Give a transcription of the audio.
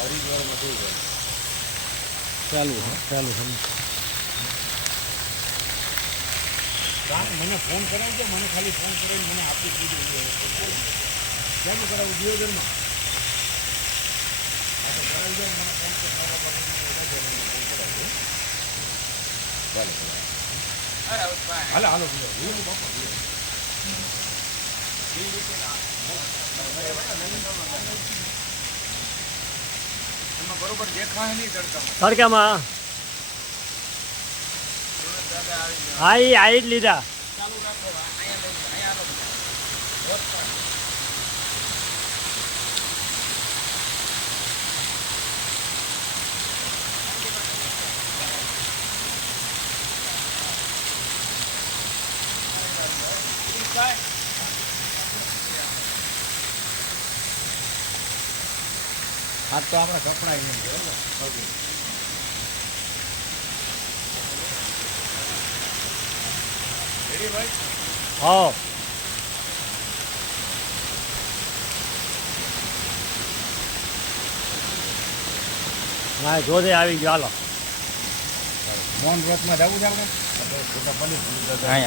હરિદ્વારમાં થઈ જાય ચાલુ છે મને ફોન કરાવજો મને ખાલી ફોન કરીને મને આપી દીધું કેમ કરાવું દિયોદરમાં હા તો કરાવજો મને ફોન કરીને મારા બાબા ફોન કરાવજો ચાલો હાલો બાપા એમાં બરોબર દેખાય નહીં તડકામાં હા એ આવી જ લીધા ચાલુ રાખો અહીંયા હા તો આપણે કપડા નહીં બરોબર રેડી ભાઈ હા ના જોડે આવી ગયો હાલો મોહન વ્રતમાં જવું છે આપણે